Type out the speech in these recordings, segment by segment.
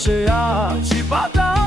谁啊去八大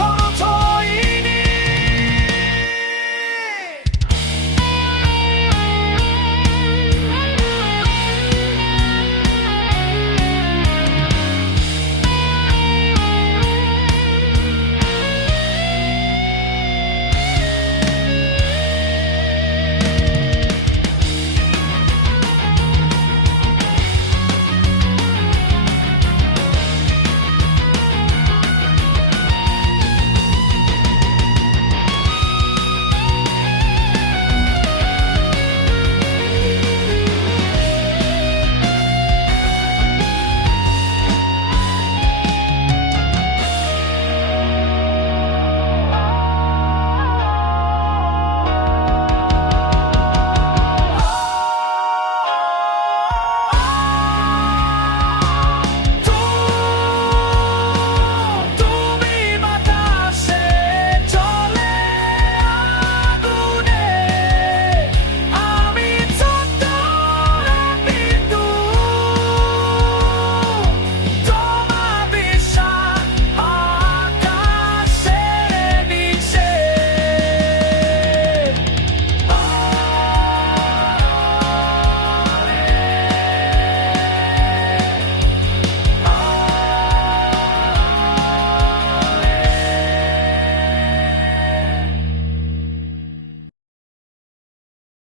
upon